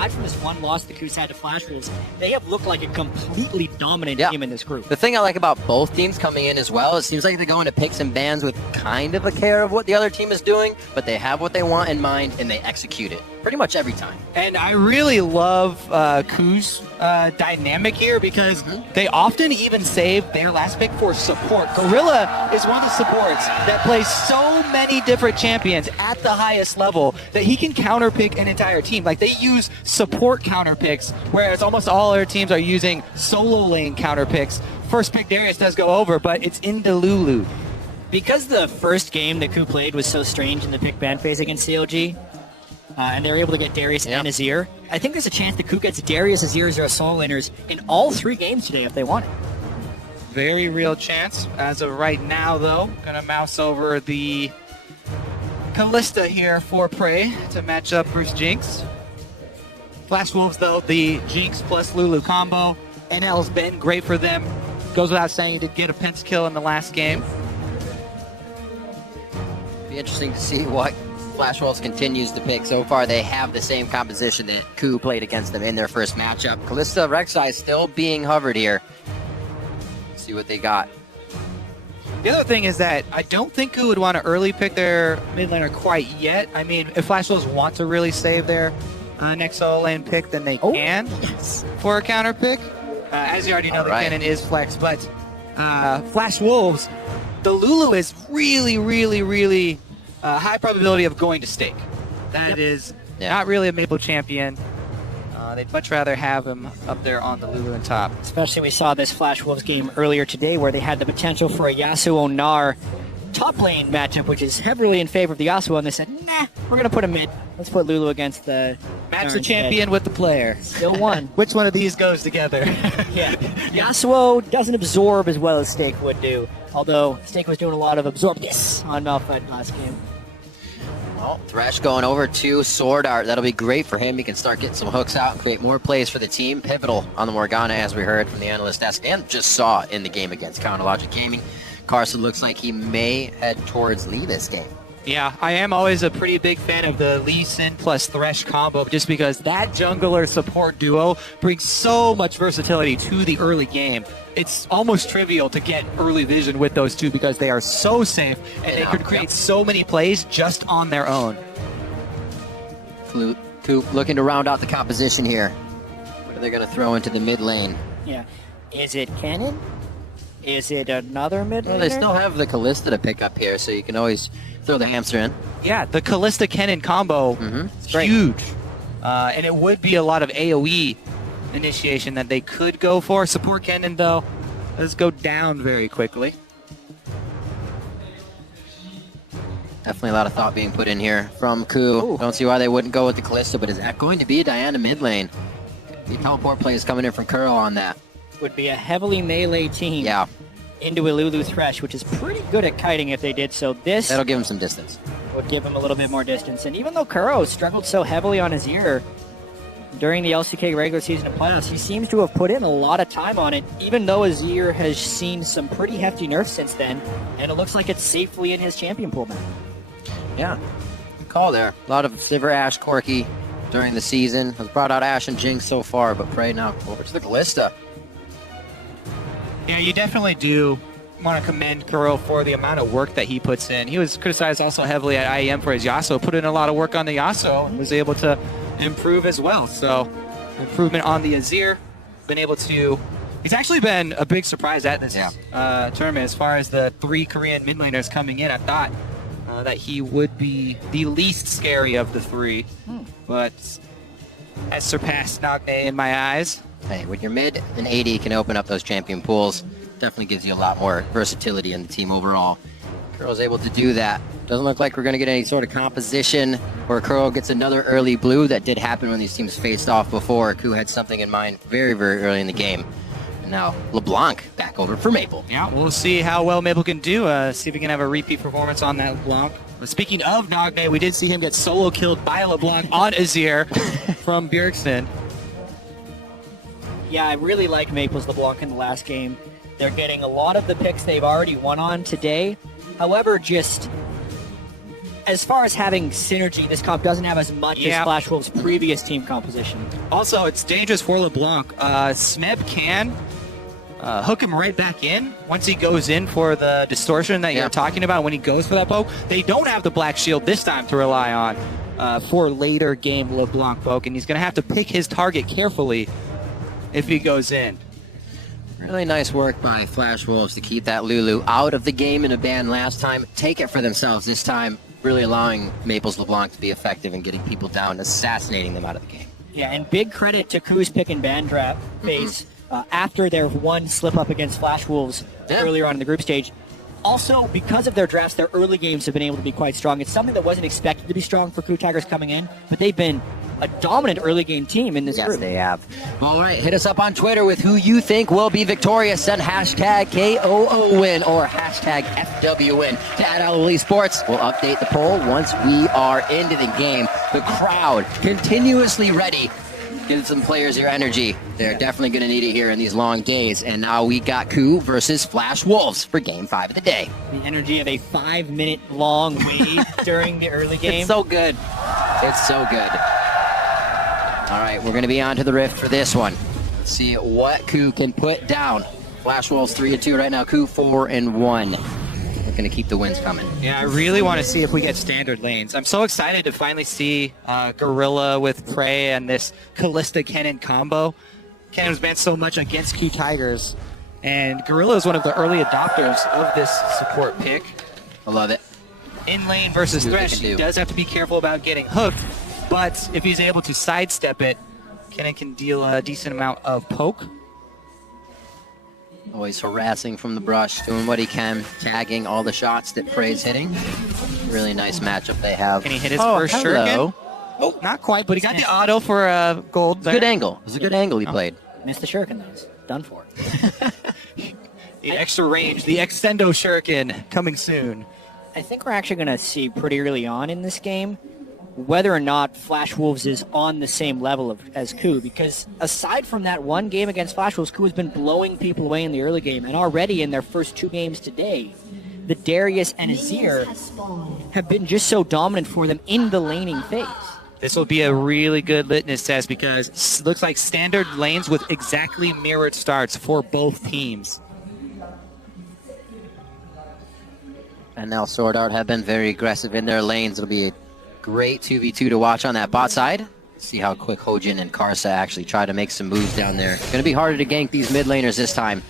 aside from this one loss the KOO's had to Flash Wolves, they have looked like a completely dominant team in this group. The thing I like about both teams coming in as well, it seems like they go into picks and bans with kind of a care of what the other team is doing, but they have what they want in mind and they execute it pretty much every time. And I really love KOO's dynamic here because they often even save their last pick for support. Gorilla is one of the supports that plays so many different champions at the highest level that he can counterpick an entire team. Like, they use support counterpicks, whereas almost all other teams are using solo lane counterpicks. First pick Darius does go over, but it's into Lulu. Because the first game that KOO played was so strange in the pick ban phase against CLG, and they were able to get Darius and Azir, I think there's a chance that KOO gets Darius, Azir, or solo laners in all 3 games today if they want it. Very real chance. As of right now, though, gonna mouse over the Kalista here for Prey to match up versus Jinx. Flash Wolves, though, the Jinx plus Lulu combo. NL's been great for them. Goes without saying, he did get a pentakill in the last game. Be interesting to see what Flash Wolves continues to pick. So far, they have the same composition that KOO played against them in their first matchup. Kalista Rek'Sai still being hovered here. Let's see what they got. The other thing is that I don't think KOO would want to early pick their mid laner quite yet. I mean, if Flash Wolves want to really save their next solo lane pick, then they can for a counter pick. As you already know, the cannon is flex, but Flash Wolves, the Lulu is really high probability of going to stake. That is not really a Maple champion. They'd much rather have him up there on the Lulu and top. Especially we saw this Flash Wolves game earlier today where they had the potential for a Yasuo Gnar top lane matchup, which is heavily in favor of the Yasuo, and they said, nah, we're going to put a mid. Let's put Lulu against the... Match the champion with the player. Still won. Which one of these goes together? Yasuo doesn't absorb as well as Stake would do, although Stake was doing a lot of absorb on Malphite last game. Well, Thresh going over to Sword Art. That'll be great for him. He can start getting some hooks out and create more plays for the team. Pivotal on the Morgana, as we heard from the analyst desk and just saw in the game against Counterlogic Gaming. Carson looks like he may head towards Lee this game. Yeah, I am always a pretty big fan of the Lee Sin plus Thresh combo just because that jungler support duo brings so much versatility to the early game. It's almost trivial to get early vision with those two because they are so safe and they could create so many plays just on their own. KOO looking to round out the composition here. What are they going to throw into the mid lane? Yeah. Is it Cannon? Is it another mid laner? Well, they still have the Kalista to pick up here, so you can always throw the hamster in. Yeah, the Kalista Kennen combo, huge. And it would be a lot of AoE initiation that they could go for. Support Kennen, though, does go down very quickly. Definitely a lot of thought being put in here from KOO. Don't see why they wouldn't go with the Kalista, but is that going to be a Diana mid lane? The teleport play is coming in from Kuro on that. Would be a heavily melee team into a Lulu Thresh, which is pretty good at kiting if they did so. This that'll give him some distance. Would give him a little bit more distance. And even though Kuro struggled so heavily on his ear during the LCK regular season and playoffs, he seems to have put in a lot of time on it, even though his ear has seen some pretty hefty nerfs since then, and it looks like it's safely in his champion pool now. Yeah, good call there. A lot of Sivir Ashe Corki during the season. Has brought out Ashe and Jinx so far, but Prey now over to the Kalista. Yeah, you definitely do want to commend Kuro for the amount of work that he puts in. He was criticized also heavily at IEM for his Yasuo, put in a lot of work on the Yasuo, and was able to improve as well. So, improvement on the Azir, been able to... He's actually been a big surprise at this tournament as far as the 3 Korean mid laners coming in. I thought that he would be the least scary of the 3, but has surpassed Nagne in my eyes. Hey, when you're mid and AD can open up those champion pools, definitely gives you a lot more versatility in the team overall. Kuro's able to do that. Doesn't look like we're going to get any sort of composition where Kuro gets another early blue. That did happen when these teams faced off before. KOO had something in mind very early in the game. And now LeBlanc back over for Maple. Yeah, we'll see how well Maple can do. See if we can have a repeat performance on that LeBlanc. But speaking of Nagne, we did see him get solo killed by LeBlanc on Azir from Bjergsen. Yeah, I really like Maple's LeBlanc in the last game. They're getting a lot of the picks they've already won on today. However, just as far as having synergy, this comp doesn't have as much as Flash Wolves' previous team composition. Also, it's dangerous for LeBlanc. Smeb can hook him right back in once he goes in for the distortion that you're talking about. When he goes for that poke, they don't have the black shield this time to rely on for later game LeBlanc poke, and he's going to have to pick his target carefully if he goes in. Really nice work by Flash Wolves to keep that Lulu out of the game in a ban last time. Take it for themselves this time, really allowing Maples LeBlanc to be effective in getting people down, assassinating them out of the game. Yeah, and big credit to KOO's pick and ban draft phase after their one slip up against Flash Wolves earlier on in the group stage. Also, because of their drafts, their early games have been able to be quite strong. It's something that wasn't expected to be strong for KOO Tigers coming in, but they've been a dominant early game team in this group. Yes, they have. All right, hit us up on Twitter with who you think will be victorious. Send hashtag KOO win or hashtag FW win to @Esports. We'll update the poll once we are into the game. The crowd continuously ready. Give some players your energy. They're definitely going to need it here in these long days. And now we got KOO versus Flash Wolves for Game 5 of the day. The energy of a 5-minute long wait during the early game. It's so good. It's so good. All right, we're going to be on to the Rift for this one. Let's see what KOO can put down. Flash Wolves 3-2 right now. KOO 4-1. We're going to keep the wins coming. Yeah, I really want to see if we get standard lanes. I'm so excited to finally see Gorilla with Prey and this Callista Cannon combo. Cannon's been so much against KOO Tigers, and Gorilla is one of the early adopters of this support pick. I love it. In lane versus Thresh, he does have to be careful about getting hooked, but if he's able to sidestep it, Cannon can deal a decent amount of poke. Always harassing from the brush, doing what he can, tagging all the shots that Prey's hitting. Really nice matchup they have. Can he hit his first shuriken? Oh, not quite, but he got the auto for gold there. Good angle. It was a good angle he played. Missed the shuriken, though. Done for. The extra range, the extendo shuriken coming soon. I think we're actually going to see pretty early on in this game whether or not Flash Wolves is on the same level as KOO, because aside from that one game against Flash Wolves, KOO has been blowing people away in the early game, and already in their first 2 games today, the Darius and Azir have been just so dominant for them in the laning phase. This will be a really good litmus test because it looks like standard lanes with exactly mirrored starts for both teams. And now Sword Art have been very aggressive in their lanes. It'll be a great 2v2 to watch on that bot side. See how quick Hojin and Karsa actually try to make some moves down there. It's going to be harder to gank these mid laners this time.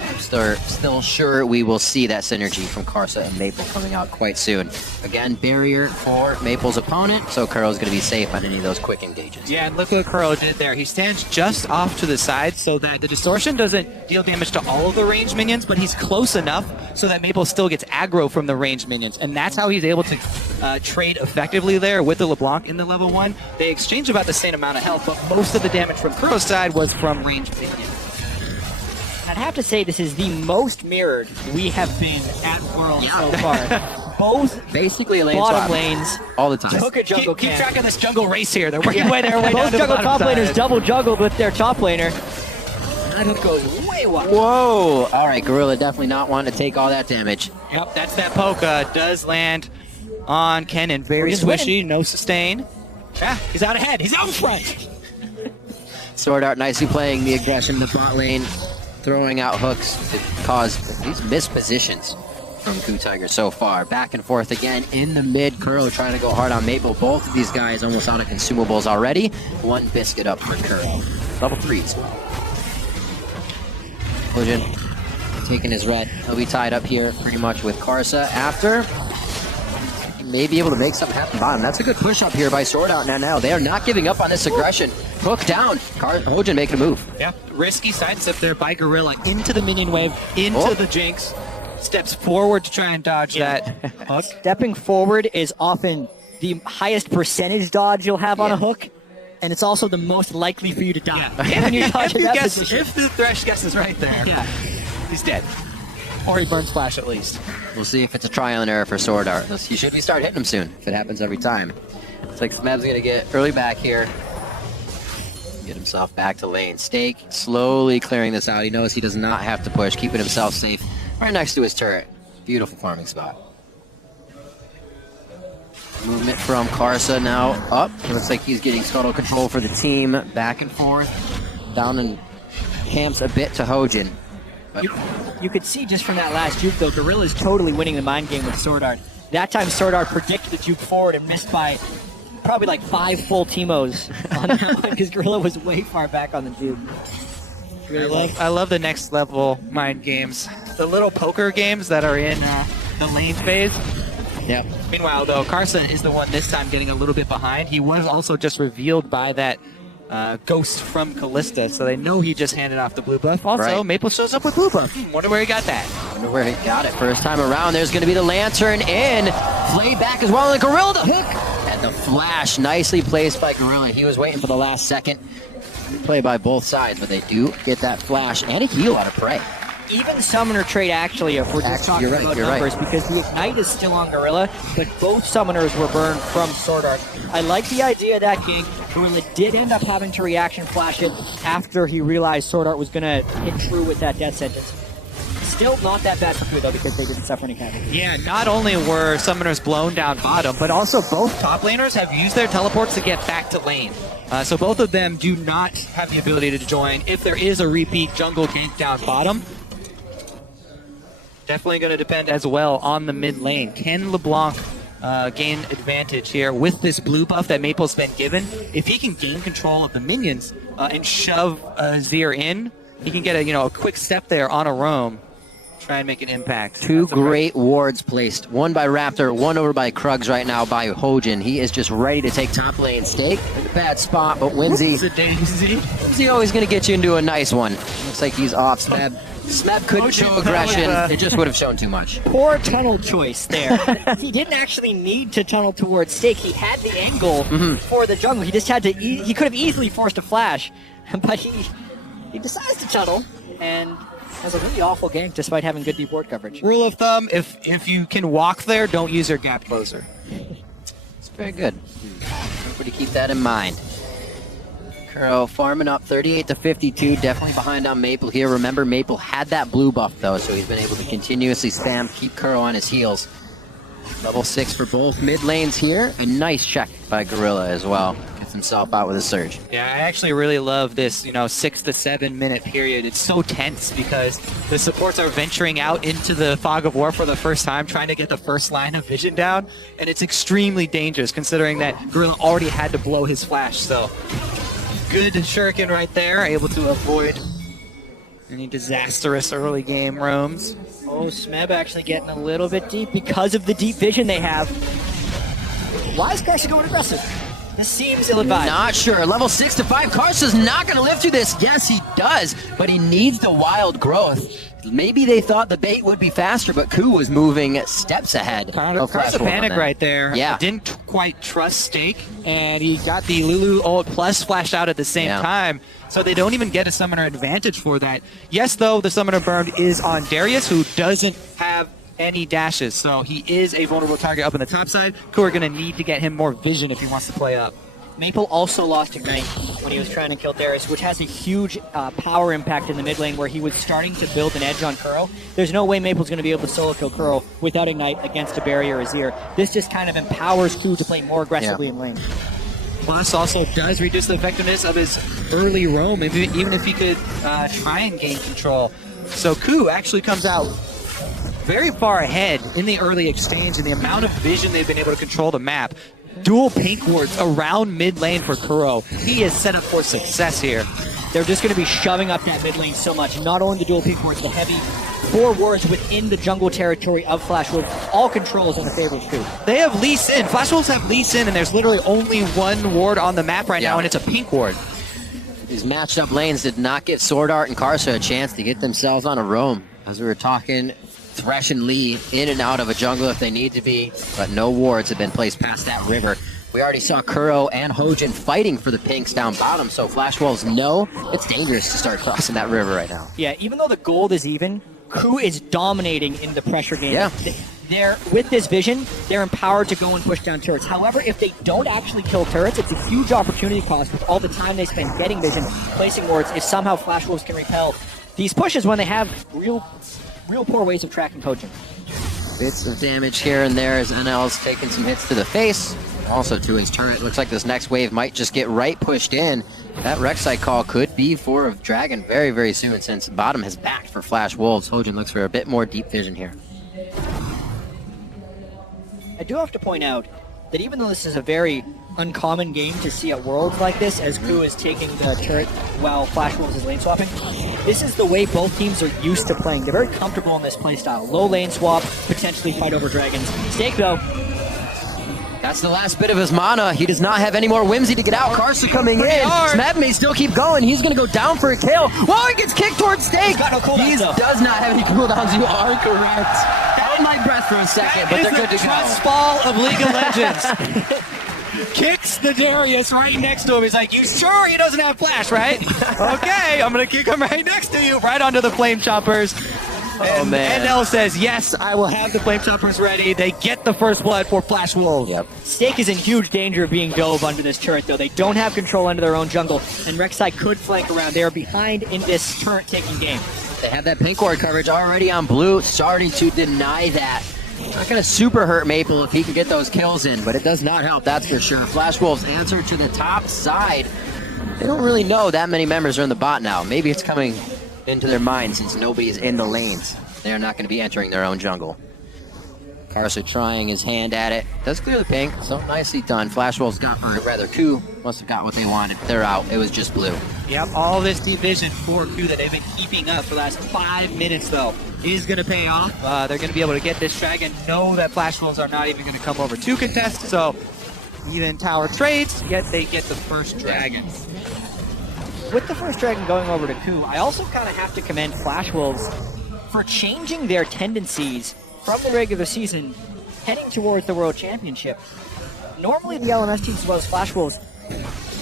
I'm still sure we will see that synergy from Karsa and Maple coming out quite soon. Again, barrier for Maple's opponent, so Kuro's going to be safe on any of those quick engages. Yeah, and look what Kuro did there. He stands just off to the side so that the distortion doesn't deal damage to all of the ranged minions, but he's close enough so that Maple still gets aggro from the ranged minions, and that's how he's able to trade effectively there with the LeBlanc in the level 1. They exchange about the same amount of health, but most of the damage from Kuro's side was from ranged minions. I'd have to say this is the most mirrored we have been at Worlds so far. Both basically a lane bottom swap lanes all the time. took a jungle Keep camp. track of this jungle race here. They're working way there, way down Both to the jungle bottom top laners side. double juggled with their top laner. That hook goes way wide. Whoa! All right, Gorilla definitely not wanting to take all that damage. Yep, that's that poke. Does land on Kennen. Very swishy, no sustain. Yeah, he's out ahead. He's out in front. Sword Art nicely playing the aggression in the bot lane, throwing out hooks to cause these missed positions from KOO Tiger so far. Back and forth again in the mid. Kuro trying to go hard on Maple. Both of these guys almost out of consumables already. One biscuit up for Kuro. Level 3 as well. Hojin taking his red. He'll be tied up here pretty much with Karsa after. May be able to make something happen bottom. That's a good push up here by Sword Art now. They are not giving up on this aggression. Hook down. Hojin making a move. Yeah, risky sidestep there by Gorilla into the minion wave, into the Jinx. Steps forward to try and dodge that hook. Stepping forward is often the highest percentage dodge you'll have on a hook, and it's also the most likely for you to die. When you dodge in that position. If the Thresh guesses right there, he's dead. Or he burns Flash at least. We'll see if it's a trial and error for Sword Art. He should be start hitting him soon, if it happens every time. Looks like Smeb's going to get early back here. Get himself back to lane. Stake slowly clearing this out. He knows he does not have to push, keeping himself safe right next to his turret. Beautiful farming spot. Movement from Karsa now up. It looks like he's getting scuttle control for the team. Back and forth. Down and camps a bit to Hojin. You could see just from that last juke, though, Gorilla's totally winning the mind game with Sword Art. That time, Sword Art predicted the juke forward and missed by probably like 5 full Teemos on that one because Gorilla was way far back on the juke. I love the next level mind games. The little poker games that are in the lane phase. Yep. Meanwhile, though, Carson is the one this time getting a little bit behind. He was also just revealed by that ghost from Callista, so they know he just handed off the blue buff. Also, right. Maple shows up with blue buff. Wonder where he got that. Wonder where he got it first time around. There's going to be the Lantern in. Play back as well, and the Gorilla the hook. And the flash nicely placed by Gorilla. He was waiting for the last second. Play by both sides, but they do get that flash and a heal out of Prey. Even Summoner trade, actually, if we're just talking about numbers, because the Ignite is still on Gorilla, but both Summoners were burned from Sword Art. I like the idea of that gank. Gorilla did end up having to reaction flash it after he realized Sword Art was going to hit true with that death sentence. Still not that bad for KOO, though, because they didn't suffer any havoc. Yeah, not only were Summoners blown down bottom, but also both top laners have used their teleports to get back to lane. So both of them do not have the ability to join if there is a repeat jungle gank down bottom. Definitely going to depend as well on the mid lane. Can LeBlanc gain advantage here with this blue buff that Maple's been given? If he can gain control of the minions and shove Azir in, he can get a quick step there on a roam. Try and make an impact. Two great wards placed. One by Raptor, one over by Krugs right now by Hojin. He is just ready to take top lane stake. Bad spot, but Whimsy. Whimsy always going to get you into a nice one. Looks like he's off Smeb. Smeb couldn't show aggression. It just would have shown too much. Poor tunnel choice there. He didn't actually need to tunnel towards stake. He had the angle for the jungle. He just had to. He could have easily forced a flash, but he decides to tunnel and has a really awful gank despite having good deep ward coverage. Rule of thumb: if you can walk there, don't use your gap closer. It's very good. Everybody keep that in mind. KOO farming up 38 to 52, definitely behind on Maple here. Remember, Maple had that blue buff though, so he's been able to continuously spam, keep KOO on his heels. Level 6 for both mid lanes here. A nice check by Gorilla as well. Gets himself out with a surge. Yeah, I actually really love this, 6 to 7 minute period. It's so tense because the supports are venturing out into the fog of war for the first time, trying to get the first line of vision down, and it's extremely dangerous considering that Gorilla already had to blow his flash, so good shuriken right there, able to avoid any disastrous early game roams. Oh, Smeb actually getting a little bit deep because of the deep vision they have. Why is Karsa going aggressive? This seems ill-advised. Not sure. Level 6 to 5. Karsa's not going to live through this. Yes, he does, but he needs the wild growth. Maybe they thought the bait would be faster, but KOO was moving steps ahead. Karsa panic right there. Yeah. Didn't quite trust Stake, and he got the Lulu ult plus flashed out at the same time. So they don't even get a summoner advantage for that. Yes, though, the summoner burned is on Darius, who doesn't have any dashes. So he is a vulnerable target up on the top side. KOO are going to need to get him more vision if he wants to play up. Maple also lost Ignite when he was trying to kill Darius, which has a huge power impact in the mid lane where he was starting to build an edge on KOO. There's no way Maple's going to be able to solo kill KOO without Ignite against a barrier or Azir. This just kind of empowers KOO to play more aggressively in lane. Plus also does reduce the effectiveness of his early roam, even if he could try and gain control. So KOO actually comes out very far ahead in the early exchange and the amount of vision they've been able to control the map. Dual pink wards around mid lane for KOO. He is set up for success here. They're just going to be shoving up that mid lane so much. Not only the dual pink wards, the heavy 4 wards within the jungle territory of Flash Wolves. All controls in the favor of KOO. They have Lee Sin. Flash Wolves have Lee Sin, and there's literally only one ward on the map right now, and it's a pink ward. These matched up lanes did not give Sword Art and Karsa a chance to get themselves on a roam. As we were talking, Thresh and Lee in and out of a jungle if they need to be, but no wards have been placed past that river. We already saw KOO and Hojin fighting for the pinks down bottom, so Flash Wolves know it's dangerous to start crossing that river right now. Yeah, even though the gold is even, KOO is dominating in the pressure game. Yeah. They're, with this vision, they're empowered to go and push down turrets. However, if they don't actually kill turrets, it's a huge opportunity cost with all the time they spend getting vision, placing wards, if somehow Flash Wolves can repel these pushes when they have real poor ways of tracking Hojin. Bits of damage here and there as NL's taking some hits to the face. Also to his turret. Looks like this next wave might just get right pushed in. That Rek'Sai call could be for Dragon very, very soon since bottom has backed for Flash Wolves. Hojin looks for a bit more deep vision here. I do have to point out that even though this is a very uncommon game to see at Worlds like this, as KOO is taking the turret while Flash Wolves is lane swapping, this is the way both teams are used to playing. They're very comfortable in this playstyle. Low lane swap, potentially fight over dragons. Stake though. That's the last bit of his mana. He does not have any more whimsy to get out. Karsa coming in. Smeb may still keep going. He's going to go down for a kill. Whoa, he gets kicked towards stake. He does not have any cooldowns. You are correct. Held my breath for a second, but they're good to go. Trust fall of League of Legends. Kicks the Darius right next to him. He's like, you sure he doesn't have flash, right? Okay, I'm going to kick him right next to you, right onto the Flame Choppers. Oh, man. NL says, yes, I will have the Flame Choppers ready. They get the first blood for Flash Wolves. Yep. Stake is in huge danger of being dove under this turret, though. They don't have control under their own jungle, and Rek'Sai could flank around. They are behind in this turret-taking game. They have that pink ward coverage already on blue, starting to deny that. Not going to super hurt Maple if he can get those kills in, but it does not help, that's for sure. Flash Wolves answer to the top side. They don't really know that many members are in the bot now. Maybe it's coming into their mind since nobody's in the lanes. They're not going to be entering their own jungle. Karsa trying his hand at it. Does clear the pink, so nicely done. Flash Wolves got, or rather KOO must have got what they wanted. They're out. It was just blue. Yep, all this deep vision for KOO that they've been keeping up for the last 5 minutes, though, is going to pay off. They're going to be able to get this dragon, know that Flash Wolves are not even going to come over to contest, so even tower trades, yet they get the first dragon. With the first dragon going over to KOO, I also kind of have to commend Flash Wolves for changing their tendencies from the regular season heading towards the World Championship. Normally the LMS teams as well as Flash Wolves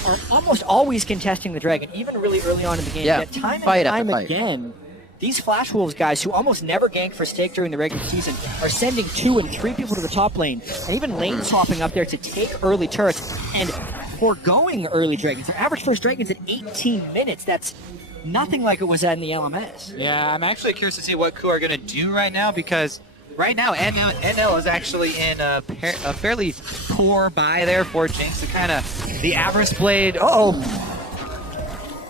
are almost always contesting the dragon, even really early on in the game. Yeah, Yet time fight and time after fight. again, these Flash Wolves guys who almost never gank for stake during the regular season are sending 2 and 3 people to the top lane, and even lane swapping up there to take early turrets and foregoing early dragons. Their average first dragon's at 18 minutes. That's nothing like it was in the LMS. Yeah, I'm actually curious to see what KOO are going to do right now, because right now NL is actually in a fairly poor buy there for Jinx to kind of the Avarice Blade.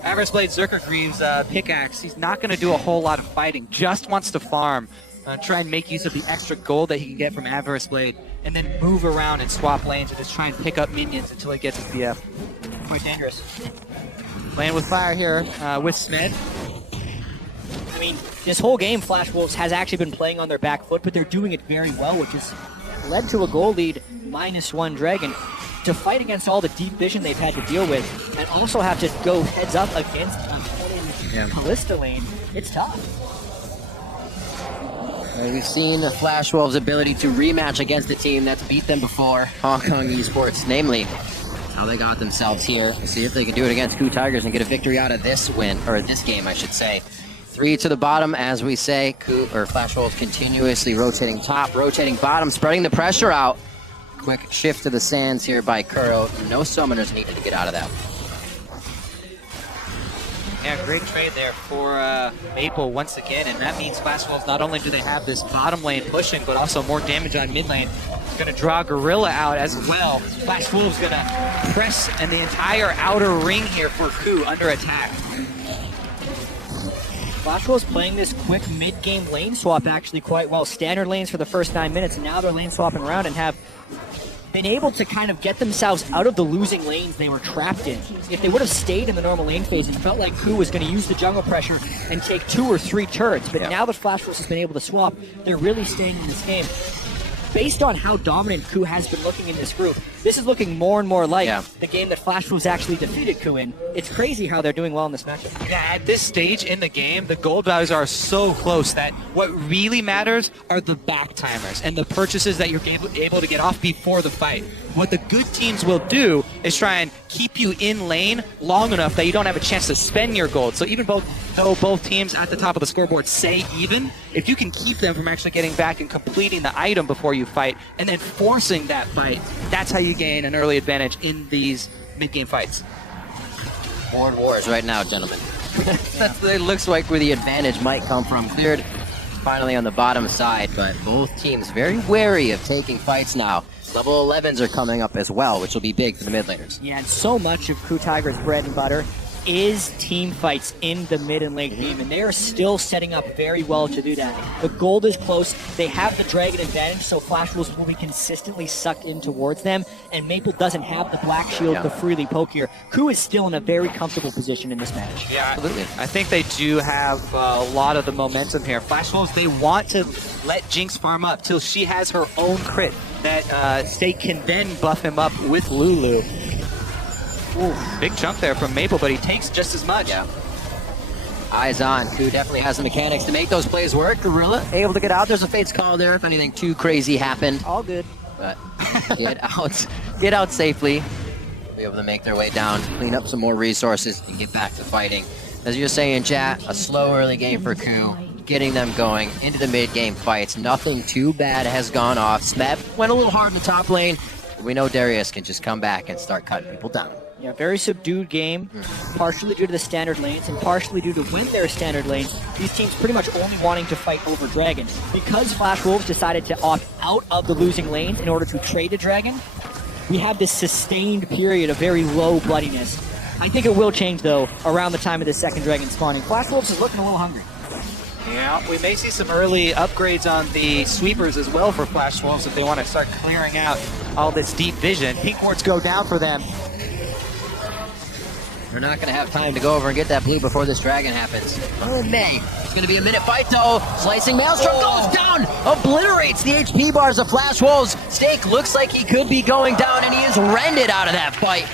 Avarice Blade Zerker Greaves pickaxe. He's not going to do a whole lot of fighting, just wants to farm, try and make use of the extra gold that he can get from Avarice Blade, and then move around and swap lanes and just try and pick up minions until he gets his BF. Quite dangerous. Playing with fire here with Smith. I mean, this whole game, Flash Wolves has actually been playing on their back foot, but they're doing it very well, which has led to a goal lead, -1 dragon, to fight against all the deep vision they've had to deal with, and also have to go heads up against a Callista lane. It's tough. We've seen Flash Wolves' ability to rematch against a team that's beat them before, Hong Kong Esports, namely how they got themselves here. We'll see if they can do it against KOO Tigers and get a victory out of this win, or this game, I should say. 3 to the bottom, as we say. KOO, or Flash Wolves continuously rotating top, rotating bottom, spreading the pressure out. Quick shift to the sands here by Kuro. No summoners needed to get out of that. Yeah, great trade there for Maple once again, and that means Flash Wolves, not only do they have this bottom lane pushing, but also more damage on mid lane. It's going to draw Gorilla out as well. Flash Wolves going to press in the entire outer ring here for KOO under attack. Flash Wolves playing this quick mid-game lane swap actually quite well. Standard lanes for the first 9 minutes, and now they're lane swapping around and have been able to kind of get themselves out of the losing lanes they were trapped in. If they would have stayed in the normal lane phase, it felt like KOO was going to use the jungle pressure and take 2 or 3 turrets. But now that Flash Wolves has been able to swap, they're really staying in this game. Based on how dominant KOO has been looking in this group, this is looking more and more like the game that Flash Wolves actually defeated KOO in. It's crazy how they're doing well in this matchup. Yeah, at this stage in the game, the gold values are so close that what really matters are the back timers and the purchases that you're able to get off before the fight. What the good teams will do is try and keep you in lane long enough that you don't have a chance to spend your gold. So even though both teams at the top of the scoreboard say even, if you can keep them from actually getting back and completing the item before you fight and then forcing that fight, that's how you gain an early advantage in these mid-game fights. Board wars right now, gentlemen. It looks like where the advantage might come from. Cleared finally on the bottom side, but both teams very wary of taking fights now. Level 11s are coming up as well, which will be big for the mid laners. Yeah, and so much of KOO Tiger's bread and butter is team fights in the mid and late game, and they are still setting up very well to do that. The gold is close, they have the dragon advantage, so Flash Wolves will be consistently sucked in towards them, and Maple doesn't have the black shield to freely poke here. KOO is still in a very comfortable position in this match. Yeah, Absolutely. I think they do have a lot of the momentum here. Flash Wolves, they want to let Jinx farm up till she has her own crit that State can then buff him up with Lulu. Ooh, big chunk there from Maple, but he takes just as much. Yeah. Eyes on. KOO definitely has the mechanics to make those plays work. Gorilla able to get out. There's a Fate's Call there if anything too crazy happened. All good. But get out safely. Be able to make their way down, clean up some more resources, and get back to fighting. As you're saying, chat, a slow early game for KOO. Getting them going into the mid-game fights. Nothing too bad has gone off. Smeb went a little hard in the top lane. But we know Darius can just come back and start cutting people down. Yeah, very subdued game, partially due to the standard lanes and partially due to when they're standard lanes, these teams pretty much only wanting to fight over Dragon. Because Flash Wolves decided to opt out of the losing lanes in order to trade a Dragon, we have this sustained period of very low bloodiness. I think it will change, though, around the time of the second Dragon spawning. Flash Wolves is looking a little hungry. Yeah, we may see some early upgrades on the sweepers as well for Flash Wolves if they want to start clearing out all this deep vision. Pink wards go down for them. They're not going to have time to go over and get that blue before this dragon happens. Oh, it may. It's going to be a minute fight, though. Slicing Maelstrom goes down. Obliterates the HP bars of Flash Wolves. Stake looks like he could be going down, and he is rended out of that fight.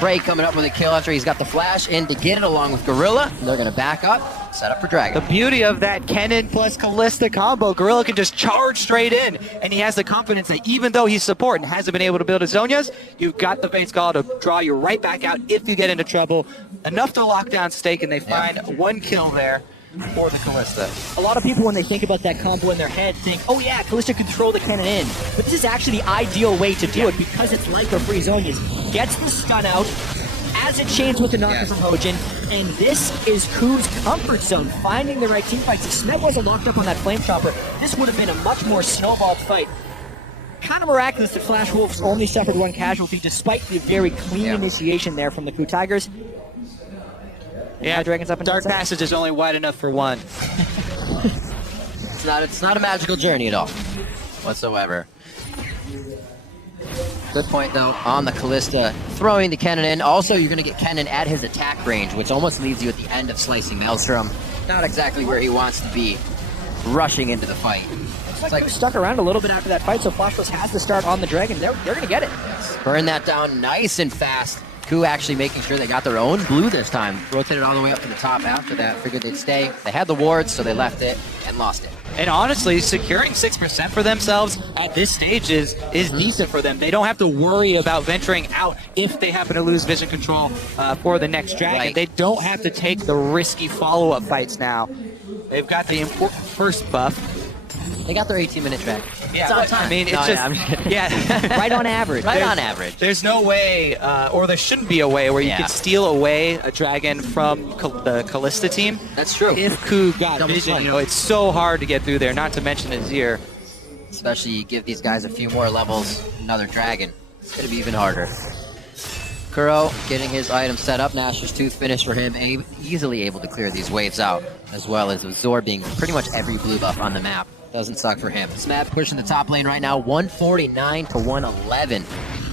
Bray coming up with a kill after he's got the flash in to get it along with Gorilla. They're going to back up, set up for Dragon. The beauty of that Kennen plus Callista combo, Gorilla can just charge straight in, and he has the confidence that even though he's support and hasn't been able to build his Zonias, you've got the Fate's Call to draw you right back out if you get into trouble. Enough to lock down Stake, and they find one kill there for the Callista. A lot of people, when they think about that combo in their head, think, oh yeah, Callista can throw the cannon in. But this is actually the ideal way to do it because it's like a free Zonias. Gets the stun out as it chains with the knocker from Hojin, and this is KOO's comfort zone, finding the right team fights. If Smet wasn't locked up on that Flame Chopper, this would have been a much more snowballed fight. Kind of miraculous that Flash Wolves only suffered one casualty despite the very clean initiation there from the KOO Tigers. Yeah, Dragon's up in Dark Passage is only wide enough for one. It's not a magical journey at all, whatsoever. Good point, though, on the Callista. Throwing the Kennen in. Also, you're going to get Kennen at his attack range, which almost leaves you at the end of Slicing Maelstrom. Not exactly where he wants to be, rushing into the fight. It's like stuck around a little bit after that fight, so Flash Wolves has to start on the Dragon. They're going to get it. Yes. Burn that down nice and fast. KOO actually making sure they got their own blue this time. Rotated all the way up to the top after that. Figured they'd stay. They had the wards, so they left it and lost it. And honestly, securing 6% for themselves at this stage is decent for them. They don't have to worry about venturing out if they happen to lose vision control for the next dragon. Right. They don't have to take the risky follow-up fights now. They've got the important first buff. They got their 18-minute track. Yeah, it's on time. I mean, it's Right on average. Right on average. There's no way, or there shouldn't be a way, where you could steal away a dragon from the Callista team. That's true. If KOO got Double vision, swipe. you know, it's so hard to get through there, not to mention Azir. Especially you give these guys a few more levels, another dragon. It's going to be even harder. Kuro getting his item set up. Nashor's Tooth finish for him. Easily able to clear these waves out, as well as absorbing pretty much every blue buff on the map. Doesn't suck for him. Smap pushing the top lane right now, 149 to 111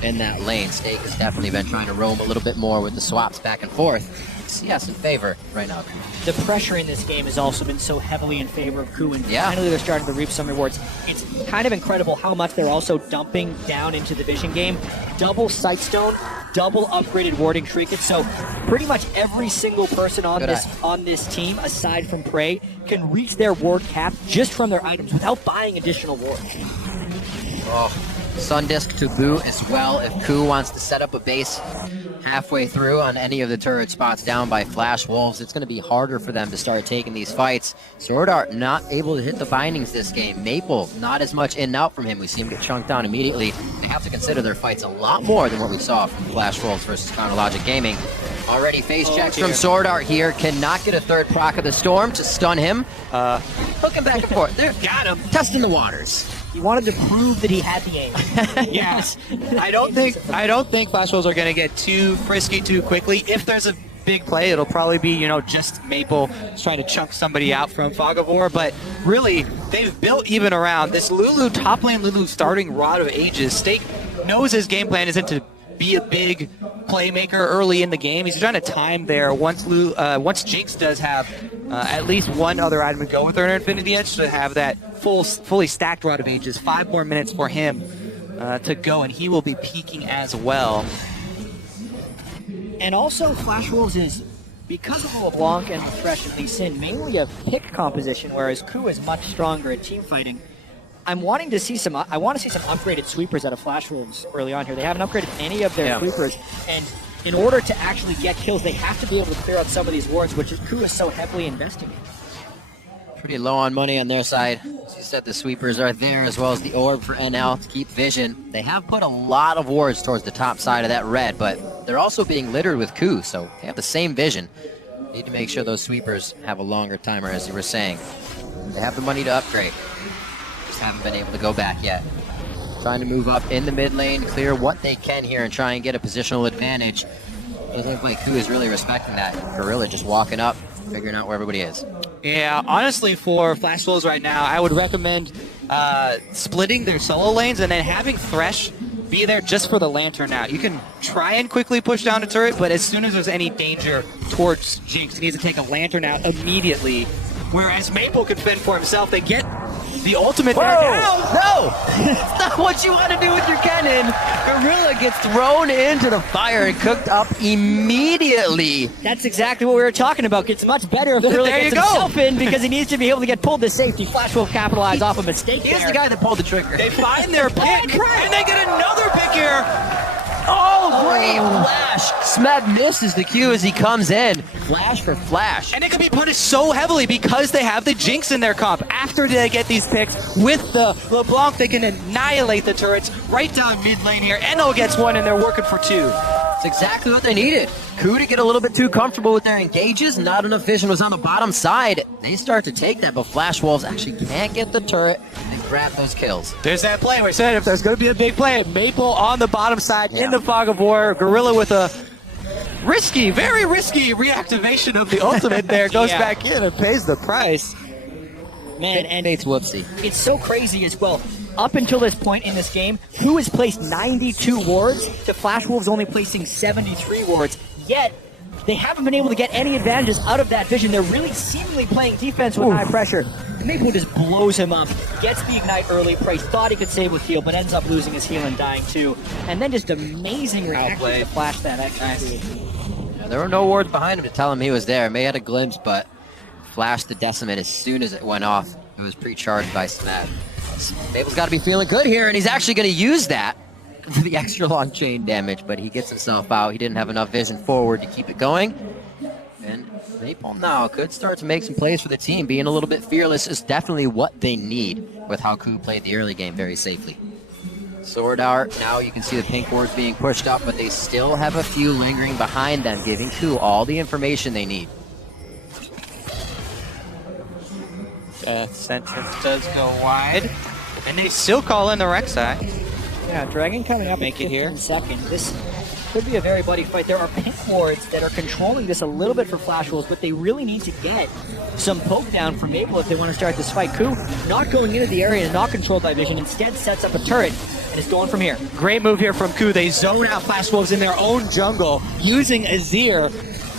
in that lane. Stake has definitely been trying to roam a little bit more with the swaps back and forth. CS in favor right now. The pressure in this game has also been so heavily in favor of KOO, and finally they're starting to reap some rewards. It's kind of incredible how much they're also dumping down into the vision game. Double Sightstone, double upgraded warding trinkets, so pretty much every single person on this team, aside from Prey, can reach their ward cap just from their items without buying additional wards. Oh, Sun Disc to boot as well if KOO wants to set up a base halfway through on any of the turret spots down by Flash Wolves. It's going to be harder for them to start taking these fights. Sword Art not able to hit the bindings this game. Maple, not as much in and out from him. We see him get chunked down immediately. They have to consider their fights a lot more than what we saw from Flash Wolves versus Chronologic Gaming. Already face checks from Sword Art here. Cannot get a third proc of the Storm to stun him. Hooking back and forth. There, got him. Testing the waters. He wanted to prove that he had the aim. Yes. I don't think Flash Wolves are going to get too frisky too quickly. If there's a big play, it'll probably be, just Maple trying to chunk somebody out from Fog of War. But really, they've built even around this Lulu, top lane Lulu starting Rod of Ages. Stake knows his game plan isn't to be a big playmaker early in the game. He's trying to time there once Jinx does have at least one other item to go with her Infinity Edge to have that fully stacked Rod of Ages. 5 more minutes for him to go, and he will be peaking as well. And also, Flash Wolves is, because of LeBlanc and Thresh and Lee Sin, mainly a pick composition, whereas KOO is much stronger at team fighting. I want to see some upgraded sweepers out of Flash Wolves early on here. They haven't upgraded any of their sweepers, and in order to actually get kills, they have to be able to clear out some of these wards, which KOO is so heavily investing in. Pretty low on money on their side. As you said, the sweepers are there, as well as the orb for NL to keep vision. They have put a lot of wards towards the top side of that red, but they're also being littered with KOO, so they have the same vision. Need to make sure those sweepers have a longer timer, as you were saying. They have the money to upgrade. Just haven't been able to go back yet. Trying to move up in the mid lane, clear what they can here, and try and get a positional advantage. Doesn't look like KOO is really respecting that. Gorilla just walking up, figuring out where everybody is. Yeah, honestly, for Flash Wolves right now, I would recommend splitting their solo lanes and then having Thresh be there just for the Lantern out. You can try and quickly push down a turret, but as soon as there's any danger towards Jinx, he needs to take a Lantern out immediately. Whereas Maple can fend for himself. They get the ultimate there now. No! It's not what you want to do with your cannon. Gorilla gets thrown into the fire and cooked up immediately. That's exactly what we were talking about. Gets much better if Gorilla gets himself in, because he needs to be able to get pulled to safety. Flash will capitalize off a mistake. He's the guy that pulled the trigger. They find their pick, and they get another pick here. Oh, great flash! Smeb misses the Q as he comes in. Flash for flash. And it can be punished so heavily because they have the Jinx in their comp. After they get these picks, with the LeBlanc, they can annihilate the turrets right down mid lane here. Eno gets one, and they're working for 2. It's exactly what they needed. KOO to get a little bit too comfortable with their engages. Not enough vision was on the bottom side. They start to take that, but Flash Wolves actually can't get the turret and grab those kills. There's that play where I said if there's going to be a big play, Maple on the bottom side in the Fog of War. Gorilla with a risky, very risky reactivation of the ultimate there. Goes back in and pays the price. Man, and it's whoopsie. It's so crazy as well. Up until this point in this game, KOO has placed 92 wards to Flash Wolves only placing 73 wards. Yet, they haven't been able to get any advantages out of that vision. They're really seemingly playing defense with high pressure. Maple just blows him up, gets the ignite early. Price thought he could save with heal, but ends up losing his heal and dying too. And then just amazing reaction to flash that XP. There were no wards behind him to tell him he was there. May had a glimpse, but flashed the Decimate as soon as it went off. It was pre-charged by Smeb. Maple's got to be feeling good here, and he's actually going to use that for the extra long chain damage, but he gets himself out. He didn't have enough vision forward to keep it going. And Maple now could start to make some plays for the team. Being a little bit fearless is definitely what they need with how KOO played the early game very safely. Sword Art, now you can see the pink wards being pushed up, but they still have a few lingering behind them, giving KOO all the information they need. Sentence does go wide, and they still call in the Rek'Sai. Yeah, Dragon coming up Make it here. in second. This could be a very bloody fight. There are pink wards that are controlling this a little bit for Flash Wolves, but they really need to get some poke down from Maple if they want to start this fight. KOO not going into the area and not controlled by vision, instead sets up a turret and is going from here. Great move here from KOO. They zone out Flash Wolves in their own jungle using Azir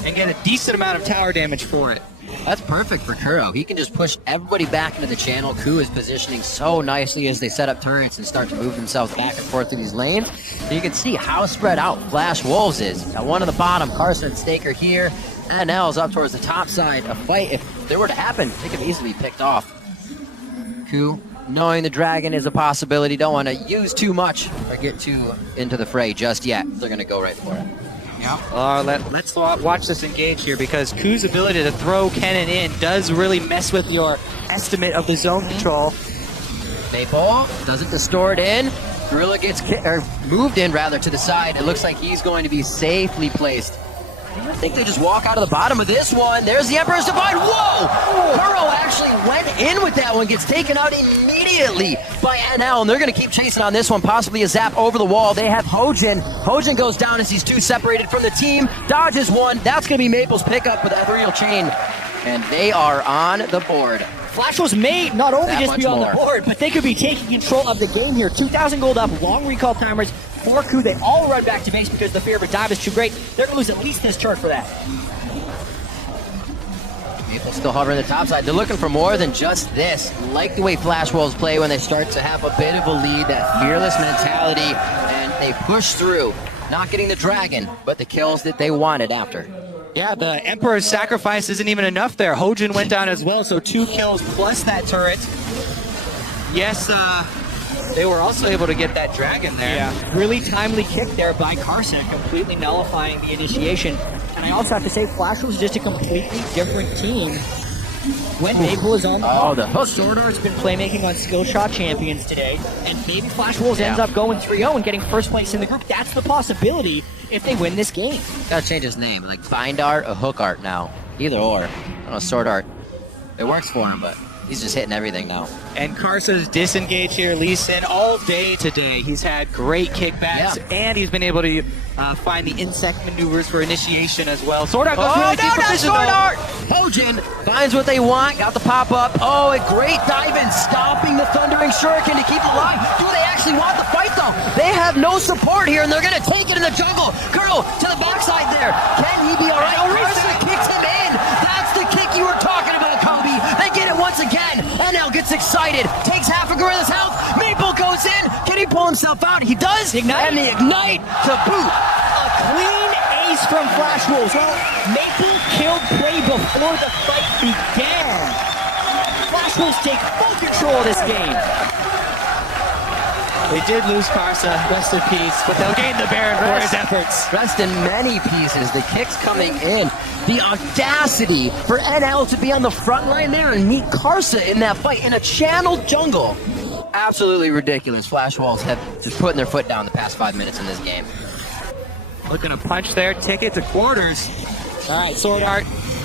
and get a decent amount of tower damage for it. That's perfect for Kuro. He can just push everybody back into the channel. KOO is positioning so nicely as they set up turrets and start to move themselves back and forth through these lanes. So you can see how spread out Flash Wolves is. Got one on the bottom, Carson and Staker here, and L's up towards the top side. A fight, if there were to happen, they could easily be picked off. KOO, knowing the dragon is a possibility, don't want to use too much or get too into the fray just yet. They're going to go right for it. Let's watch this engage here, because KOO's ability to throw cannon in does really mess with your estimate of the zone control. Maple doesn't distort in. Gorilla gets moved in rather to the side. It looks like he's going to be safely placed I think they just walk out of the bottom of this one. There's the Emperor's Divide. Whoa! Kuro actually went in with that one, gets taken out immediately by NL, and they're going to keep chasing on this one, possibly a zap over the wall. They have Hojin. Hojin goes down as he's 2 separated from the team, dodges 1. That's going to be Maple's pickup with that ethereal chain, and they are on the board. Flash was made not only That just be much on more. the board, but they could be taking control of the game here. 2,000 gold up, long recall timers for KOO. They all run back to base because the fear of a dive is too great. They're going to lose at least this turn for that. Maple still hovering the top side. They're looking for more than just this. Like the way Flash Wolves play when they start to have a bit of a lead, that fearless mentality, and they push through. Not getting the dragon, but the kills that they wanted after. Yeah, the Emperor's sacrifice isn't even enough there. Hojin went down as well, so 2 kills plus that turret. Yes, they were also able to get that dragon there. Yeah, really timely kick there by Carson, completely nullifying the initiation. And I also have to say, Flash was just a completely different team when Maple is on the Oh, the hook. Sword Art's been playmaking on Skill Shot Champions today, and maybe Flash Wolves ends up going 3-0 and getting first place in the group. That's the possibility if they win this game. Gotta change his name, like Bind Art or Hook Art now. Either or. I don't know, Sword Art. It works for him, but he's just hitting everything now. And Carsa's disengage here, Lee Sin, all day today. He's had great kickbacks, and he's been able to find the insect maneuvers for initiation as well. Sword Art goes really deep for vision, Sword though. Art! Hojin finds what they want, got the pop-up. Oh, a great dive-in, stopping the Thundering Shuriken to keep it alive. Do they actually want the fight, though? They have no support here, and they're going to take it in the jungle. Kuro to the backside there. Can he be all right? Carsa kicks him in. That's the kick you were talking about, Kobe. They get it once again. NL gets excited, takes half a gorilla's health. Maple goes in. Can he pull himself out? He does. Ignite. And the Ignite to boot. A clean ace from Flash Wolves. Well, Maple killed Prey before the fight began. Flash Wolves take full control of this game. They did lose Carsa, rest in peace, but they'll gain the Baron for his efforts. Rest in many pieces. The kicks coming in. The audacity for NL to be on the front line there and meet Carsa in that fight in a channeled jungle. Absolutely ridiculous. Flash Wolves have just putting their foot down the past 5 minutes in this game. Looking to punch their ticket to quarters. All right, Sword Art.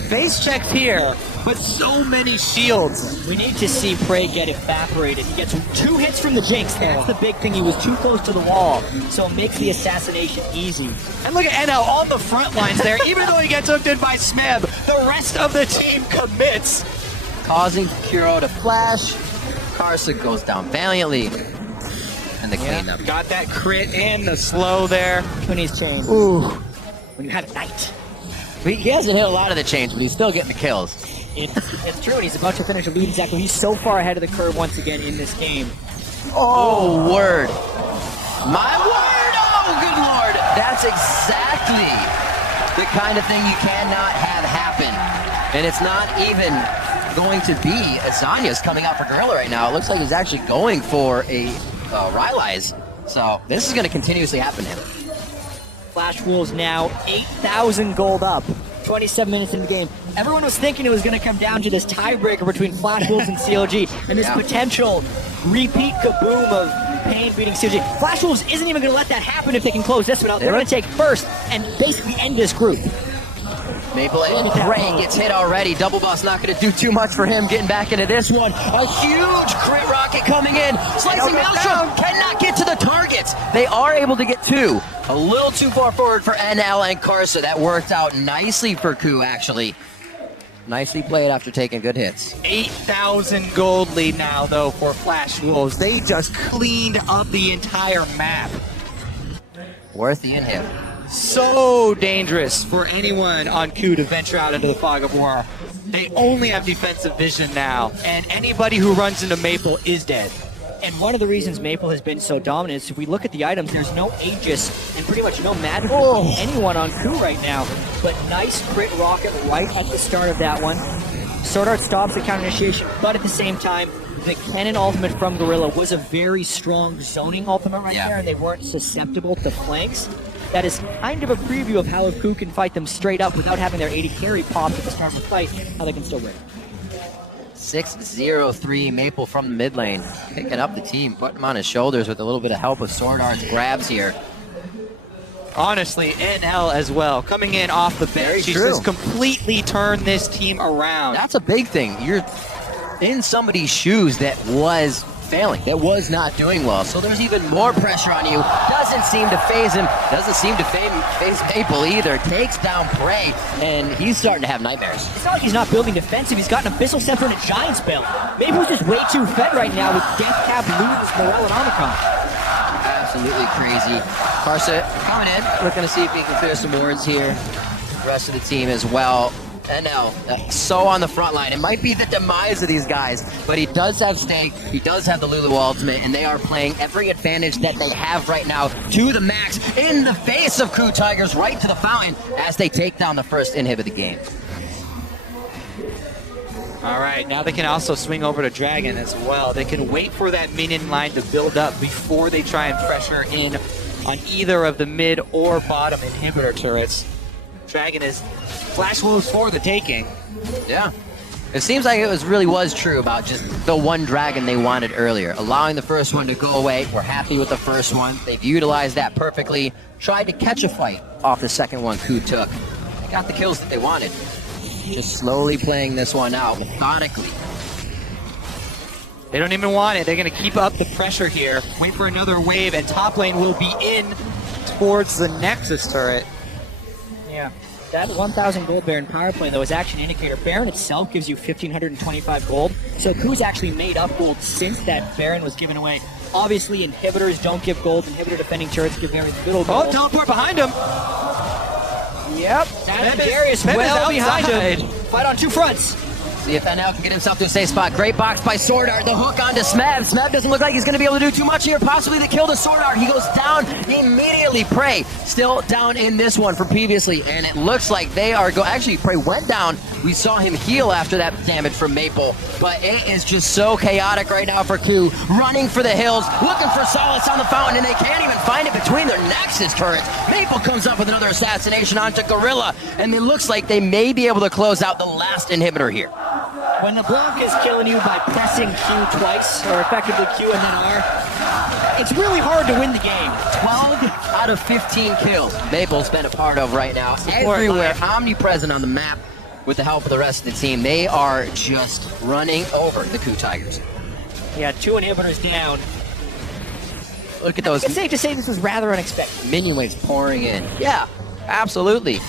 Face checks here, but so many shields. We need to see Prey get evaporated. He gets 2 hits from the Jinx. That's the big thing. He was too close to the wall, so it makes the assassination easy. And look at NL on the front lines there. Even though he gets hooked in by Smeb, the rest of the team commits. Causing Kuro to flash. Carsa goes down valiantly. And the cleanup. Got that crit and the slow there. When he's chained. Ooh. When you have Ignite. He hasn't hit a lot of the chains, but he's still getting the kills. It's true, and he's about to finish a lead exactly. He's so far ahead of the curve once again in this game. Oh, word. My word! Oh, good lord! That's exactly the kind of thing you cannot have happen. And it's not even going to be Azania's coming out for Gorilla right now. It looks like he's actually going for a Rylai's. So this is going to continuously happen to him. Flash Wolves now 8,000 gold up. 27 minutes in the game. Everyone was thinking it was going to come down to this tiebreaker between Flash Wolves and CLG, and this potential repeat kaboom of Pain beating CLG. Flash Wolves isn't even going to let that happen if they can close this one out. They're going to take first and basically end this group. Maple and Prey gets hit already. Double Boss not going to do too much for him getting back into this one. A huge crit rocket coming in. Slicing Maelstrom cannot get to the targets. They are able to get 2. A little too far forward for NL and Carsa. That worked out nicely for KOO, actually. Nicely played after taking good hits. 8,000 gold lead now, though, for Flash Wolves. They just cleaned up the entire map. Worth the inhib. So dangerous for anyone on KOO to venture out into the fog of war. They only have defensive vision now, and anybody who runs into Maple is dead. And one of the reasons Maple has been so dominant is if we look at the items, there's no Aegis and pretty much no magic from anyone on KOO right now. But nice crit rocket right at the start of that one. Sword Art stops the counter initiation, but at the same time, the cannon ultimate from Gorilla was a very strong zoning ultimate right there, and they weren't susceptible to flanks. That is kind of a preview of how if KOO can fight them straight up without having their 80 carry popped at the start of the fight, how they can still win. 6-0-3 Maple from the mid lane. Picking up the team, putting him on his shoulders with a little bit of help with Sword Art's grabs here. Honestly, NL as well. Coming in off the bench, she's just completely turned this team around. That's a big thing. You're in somebody's shoes that was failing, that was not doing well. So there's even more pressure on you. Doesn't seem to phase him. Doesn't seem to phase Maple either. Takes down Prey, and he's starting to have nightmares. It's not like he's not building defensive. He's got an Abyssal Scepter and a Giant's build. Maple's just way too fed right now with Death Cap, Ludus, Morel, and Omicron. Absolutely crazy. Karsa coming in, looking to see if he can clear some wards here. The rest of the team as well. NL, so on the front line. It might be the demise of these guys, but he does have stake, he does have the Lulu ultimate, and they are playing every advantage that they have right now to the max in the face of KOO Tigers, right to the fountain as they take down the first inhib of the game. All right, now they can also swing over to Dragon as well. They can wait for that minion line to build up before they try and pressure in on either of the mid or bottom inhibitor turrets. Dragon is Flash Wolves for the taking. Yeah. It seems like it really was true about just the one Dragon they wanted earlier. Allowing the first one to go away. We're happy with the first one. They've utilized that perfectly. Tried to catch a fight off the second one KOO took. Got the kills that they wanted. Just slowly playing this one out methodically. They don't even want it. They're going to keep up the pressure here. Wait for another wave, and top lane will be in towards the Nexus turret. Yeah. That 1,000 gold Baron power play, though, is actually an indicator. Baron itself gives you 1,525 gold, so KOO's actually made up gold since that Baron was given away. Obviously, inhibitors don't give gold. Inhibitor defending turrets give very little gold. Oh, teleport behind him! Yep, that's Darius well behind him. Fight on two fronts. See if NL can get himself to a safe spot. Great box by Sword Art. The hook onto Smeb. Smeb doesn't look like he's going to be able to do too much here. Possibly the kill to Sword Art. He goes down immediately. Prey still down in this one from previously. And it looks like they are actually, Prey went down. We saw him heal after that damage from Maple. But it is just so chaotic right now for KOO. Running for the hills. Looking for solace on the fountain. And they can't even find it between their Nexus turrets. Maple comes up with another assassination onto Gorilla. And it looks like they may be able to close out the last inhibitor here. When the block is killing you by pressing Q twice, or effectively Q and then R, it's really hard to win the game. 12 out of 15 kills Maple's been a part of right now. Everywhere, omnipresent on the map with the help of the rest of the team. They are just running over the KOO Tigers. Yeah, 2 inhibitors down. Look at those. It's safe to say this was rather unexpected. Minion waves pouring in. Yeah, absolutely.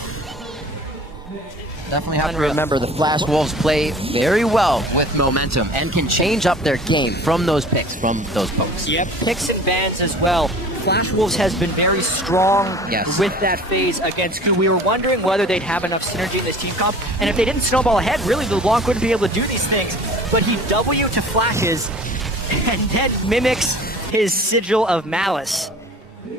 Definitely have to remember the Flash Wolves play very well with momentum and can change up their game from those picks, from those pokes. Yep, picks and bans as well. Flash Wolves has been very strong with that phase against KOO. We were wondering whether they'd have enough synergy in this team comp, and if they didn't snowball ahead, really LeBlanc wouldn't be able to do these things. But he W to flashes and then mimics his sigil of malice,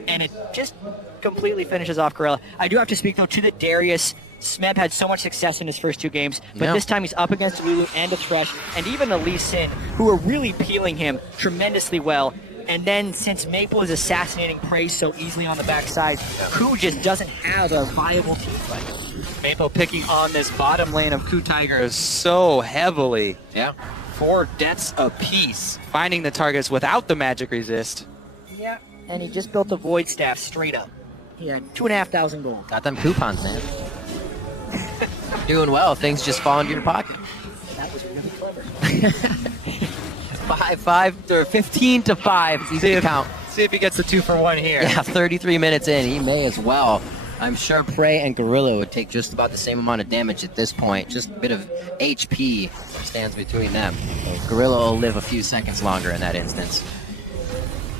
and it just completely finishes off Gorilla. I do have to speak though to the Darius. Smeb had so much success in his first 2 games, but this time he's up against Lulu and a Thresh, and even a Lee Sin, who are really peeling him tremendously well. And then, since Maple is assassinating Prey so easily on the backside, KOO just doesn't have a viable team fight. Maple picking on this bottom lane of KOO Tigers so heavily. Yeah. 4 deaths apiece, finding the targets without the magic resist. Yeah, and he just built a Void Staff straight up. He had 2,500 gold. Got them coupons, man. Doing well. Things just fall into your pocket. That was really clever. 15 to 5. Easy to count. See if he gets the 2-for-1 here. Yeah, 33 minutes in. He may as well. I'm sure Prey and Gorilla would take just about the same amount of damage at this point. Just a bit of HP stands between them. So Gorilla will live a few seconds longer in that instance.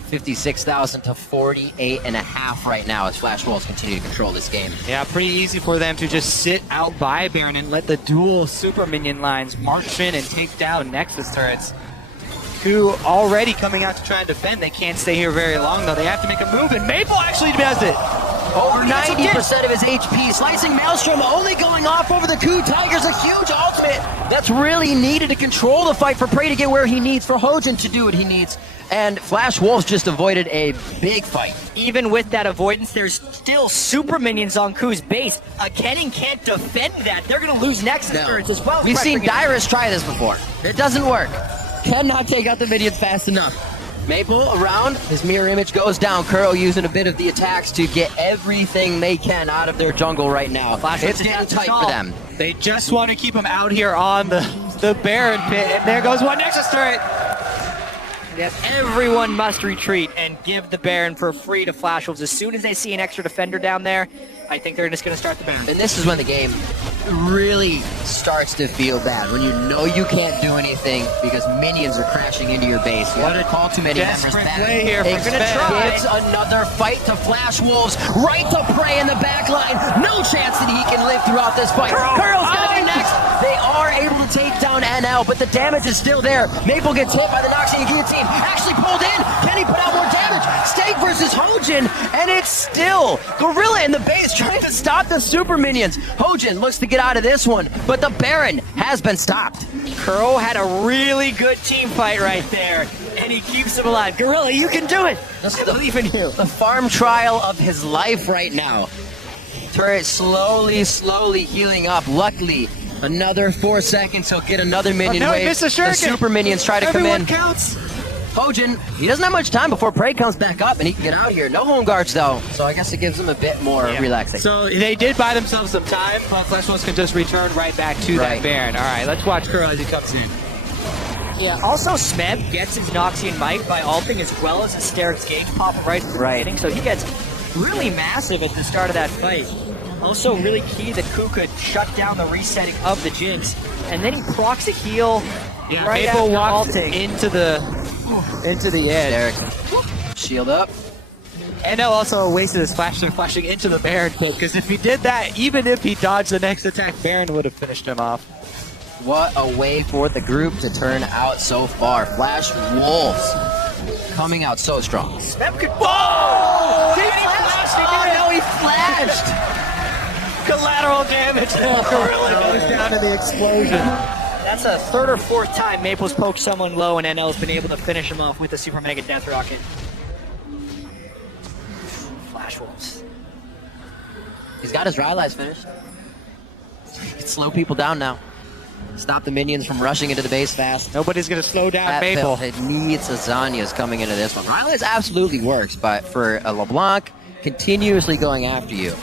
56,000 to 48.5 right now as Flash Wolves continue to control this game. Yeah, pretty easy for them to just sit out by Baron and let the dual super minion lines march in and take down Nexus turrets. KOO already coming out to try and defend. They can't stay here very long though. They have to make a move, and Maple actually does it. Over 90% of his HP. Slicing Maelstrom only going off over the KOO Tigers. A huge ultimate that's really needed to control the fight for Prey to get where he needs, for Hojin to do what he needs. And Flash Wolves just avoided a big fight. Even with that avoidance, there's still super minions on KOO's base. A Kennen can't defend that. They're going to lose Nexus turrets as well. We've seen Dyrus try this before. It doesn't work. Cannot take out the minions fast enough. Maple around, his mirror image goes down. KOO using a bit of the attacks to get everything they can out of their jungle right now. It's getting tight for them. They just want to keep him out here on the Baron pit, and there goes one Nexus turret. Yes, everyone must retreat and give the Baron for free to Flash Wolves. As soon as they see an extra defender down there, I think they're just going to start the Baron. And this is when the game really starts to feel bad, when you know you can't do anything because minions are crashing into your base. You gotta call too many members back. Play here for Gives another fight to Flash Wolves, right to Prey in the back line. No chance that he can live throughout this fight. KOO's gonna be next. They are able to take down NL, but the damage is still there. Maple gets hit by the Noxian Guillotine. Actually pulled in. Can he put out more damage? Steak versus Hojin, and it's still Gorilla in the base trying to stop the super minions. Hojin looks to get out of this one, but the Baron has been stopped. KOO had a really good team fight right there, and he keeps him alive. Gorilla, you can do it. I believe in you. The farm trial of his life right now. Turret slowly healing up. Luckily, another 4 seconds, he'll get another minion no, he wave. missed the The super minions try to come in. Everyone counts. Hojin, he doesn't have much time before Prey comes back up and he can get out here. No home guards though, so I guess it gives him a bit more relaxing. So they did buy themselves some time, but Flash Wolves can just return right back to that Baron. All right, let's watch KOO as he comes in. Yeah, also Smeb gets his Noxian Might by ulting as well as a Steric's Gauge pop right at the beginning, so he gets really massive at the start of that fight. Also really key that KOO could shut down the resetting of the Jinx, and then he procs a heal right Maple after walks ulting. into the edge. Derek, shield up. And now also wasted his flash there, flashing into the Baron pit, because if he did that, even if he dodged the next attack, Baron would have finished him off. What a way for the group to turn out so far. Flash Wolves coming out so strong. Smeb could... Whoa! Did he flash? Oh, no, he flashed! Collateral damage. Gorilla goes down to the explosion. That's a third or fourth time Maple's poked someone low and NL's been able to finish him off with a Super Mega Death Rocket. Flash Wolves. He's got his Rylai's finished. He can slow people down now. Stop the minions from rushing into the base fast. Nobody's going to slow down Maple. It needs Azania's coming into this one. Rylai's absolutely works, but for a LeBlanc continuously going after you,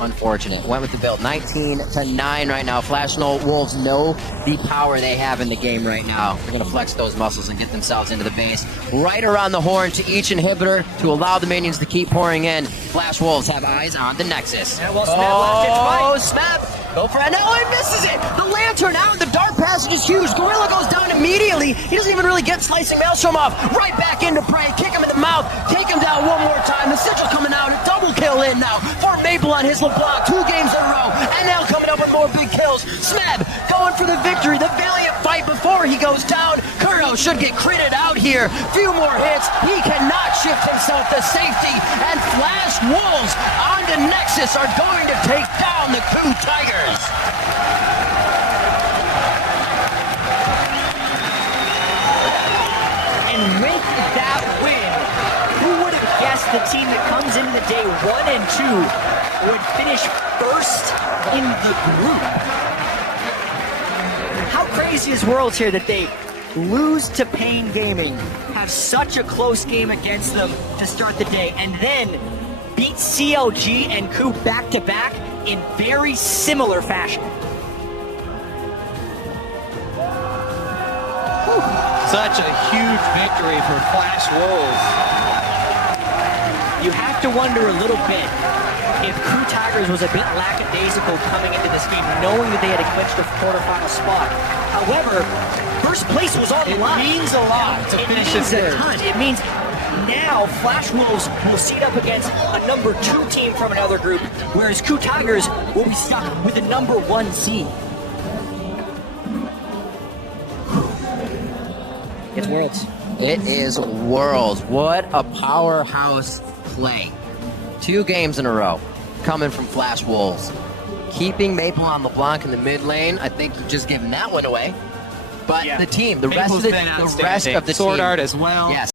unfortunate. Went with the build 19-9 right now. Flash Wolves know the power they have in the game right now. They're going to flex those muscles and get themselves into the base. Right around the horn to each inhibitor to allow the minions to keep pouring in. Flash Wolves have eyes on the Nexus. Yeah, well, Smeb Smeb! Go for it. No, he misses it! The Lantern out, the Dark Passage is huge. Gorilla goes down immediately. He doesn't even really get Slicing Maelstrom off. Right back into Prey. Kick him in the mouth. Take him down one more time. The Sigil coming out. A double kill in now for Maple on his LeBlanc. 2 games in a row. And now coming up with more big kills. Smeb going for the victory. The valiant fight before he goes down. KOO should get critted out here. Few more hits. He cannot shift himself to safety. And Flash Wolves on to Nexus are going to take down the KOO Tigers. And with that win, who would have guessed the team that comes into the day 1 and 2 would finish first in the group? How crazy is Worlds here that they lose to Pain Gaming, have such a close game against them to start the day, and then beat CLG and KOO back-to-back in very similar fashion. Such a huge victory for Flash Wolves. You have to wonder a little bit if KOO Tigers was a bit lackadaisical coming into this game, knowing that they had clinched the quarterfinal spot. However, first place was on the line. It means a lot to finish this third. It means now Flash Wolves will seat up against a number 2 team from another group, whereas KOO Tigers will be stuck with a number 1 seed. It's Worlds. It is Worlds. What a powerhouse play. 2 games in a row coming from Flash Wolves. Keeping Maple on LeBlanc in the mid lane. I think you've just given that one away. But the team, the rest of the Sword team. Art as well. Yes.